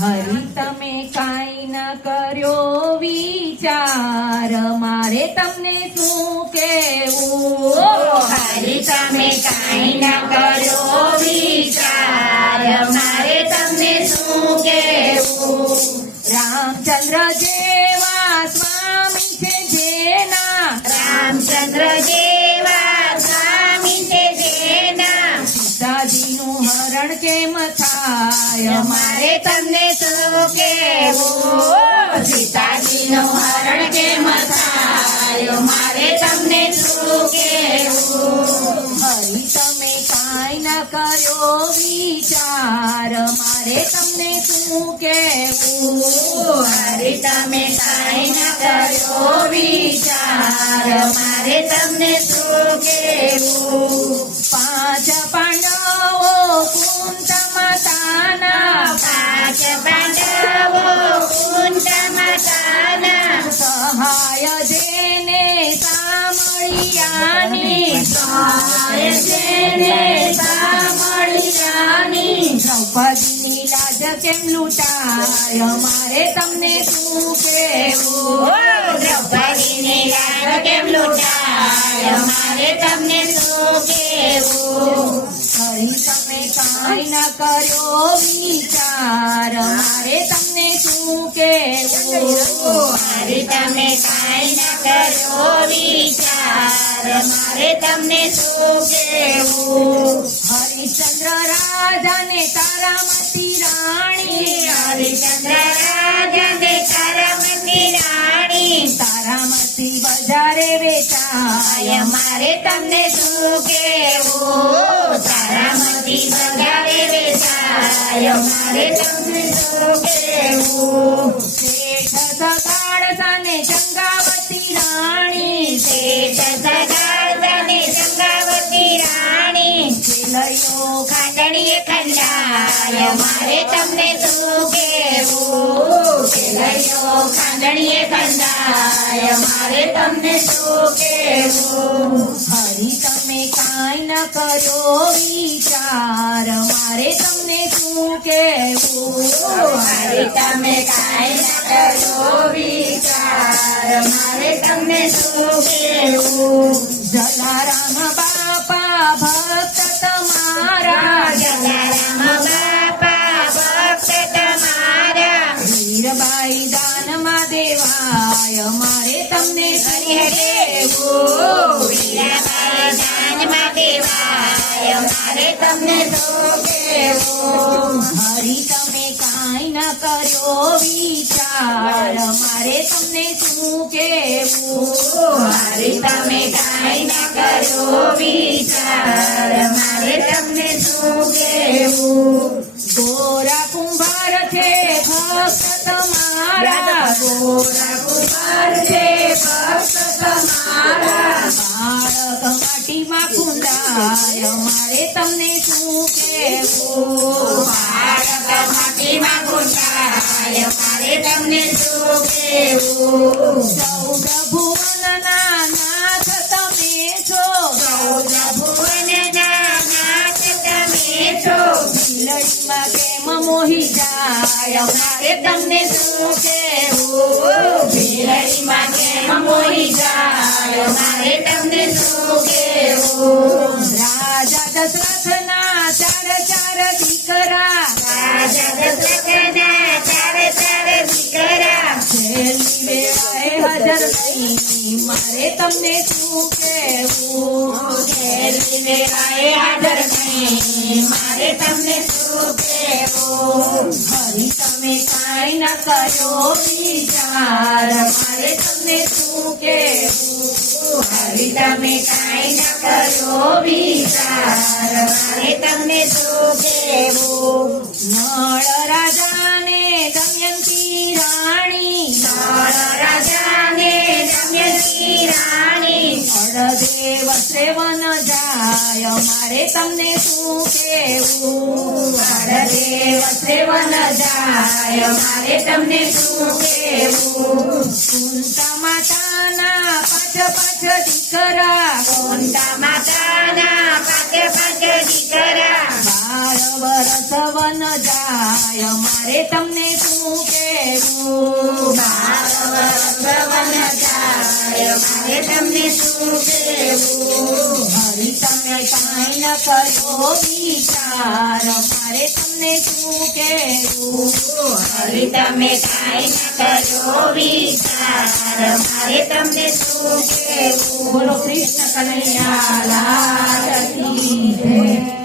હરી તમે કાંઈ ન કર્યો વિચાર, મારે તમને શું કહેવું? હરી તમે કાંઈ ન કર્યો વિચાર, મારે તમને શું કહેવું? રામચંદ્ર જેવા સ્વામી છે જેના, રામચંદ્ર જેવા સ્વામી છે જેના, સીતાજીનું હરણ કેમ થાય? મારે તમને શું કહેવું? સીતાજીનું હરણ કેમ થાય? મારે તમને શું કહેવું? હરી તમે કાંઈ ન કર્યો વિચાર, મારે તમને શું કહેવું? હરી તમે કાંઈ ન કર્યો વિચાર, મારે તમને શું કહેવું? પાંચ પાંડવો કુંત માતાના, પાંચ પાંડવો કુંત માતાના, સહાય જેને સામળિયાની, સહાય જેને સામળિયાની, દ્રૌપદીની લાજ કેમ લૂંટાય? મારે તમને શું કહેવું? દ્રૌપદીની લાજ કેમ લૂંટાય? મારે તમને શું કહેવું? હરી તમે કાંઈ ન કર્યો વિચાર, મારે તમને શું કહેવું? હરી તમે કાંઈ ન કર્યો વિચાર, મારે તમને શું કહેવું? હરિશ્ચંદ્ર રાજાને તારામતી રાણી, હરિશ્ચંદ્ર રાજાને તારામતી રાણી, તારામતી બજારે વેચાય? મારે તમને શું કહેવું? તારામતી બજારે વેચાય? મારે તમને શું કહેવું? શેઠ સગાડ સાને ચંગાવતી રાણી, શેઠ સગાડતાને ચંગાવતી રાણી, લયો ખાંડણીએ ખંડાય? મારે તમને શું કહેવું? લયો ખાંડણીએ ખંડાય? મારે તમને શું કહેવું? હરી તમે કાંઈ ન કર્યો વિચાર, મારે તમને શું કહેવું? હરી તમે કાંઈ ન કર્યો વિચાર, મારે તમને શું કહેવું? જલારામ બાપા ભક્ત તમારા, જલારામ બાપા ભક્ત તમારા, વીરબાઈ દાનમાં દેવાય? મારે તમને શું કહેવું? વીરાબાઈ દાનમાં દેવાય? મારે તમને શું કહેવું? હરી તમે કાંઈ ન કર્યો વિચાર, મારે તમને શું કહેવું? હરી તમે કાંઈ ન કર્યો વિચાર, મારે તમને શું કહેવું? ગોરા કુંભાર છે ભક્ત તમારા, ગોરા કુંભાર છે ભક્ત તમારા, બાળક માટીમાં કુંડાય? મારે તમને શું કહેવું? બાળક માટીમાં કુંડાય? મારે તમને શું કહેવું? ચૌદ ભુવનના નાથ તમે છો, ચૌદ ભુવનના નાથ તમે છો, દિલડીમાં કેમ મોહી જાય? મારે તમને શું કહેવું? બિલડીમાં કેમ મોહી જાય? મારે તમને શું કહેવું? રાજા દશરથના ચાર દીકરા, રાજા દશરથના ચાર દીકરા, છેલ્લી વેળાએ હાજર નહીં? મારે તમને શું કહેવું? છેલ્લી વેળાએ હાજર નહીં? મારે તમને શું કહેવું? હરી તમે કાંઈ ન કર્યો વિચાર, મારે તમને શું કહેવું? હરી તમે કાંઈ ન કર્યો વિચાર, મારે તમને શું કહેવું? નળ રાજાને દમયંતી રાણી, નળ રાજાને દમયંતી રાણી, અડધે વસ્ત્રે વન જાય? મારે તમને શું કહેવું? અડધે વસ્ત્રે વન જાય? મારે તમને શું કહેવું? કુંતા માતાના પાંચ દીકરા, કુંતા માતાના પાંચ દીકરા, 12 વર્ષ વન જાય? મારે તમને ભગવન જાય મારે તમને શું કહેવું હરી તમે કાંઈ ન કર્યો વિચાર મારે તમને શું કહેવું હરી તમે કાંઈ ન કર્યો વિચાર મારે તમને શું કહેવું બોલો કૃષ્ણ કનૈયા લાલ કી જય.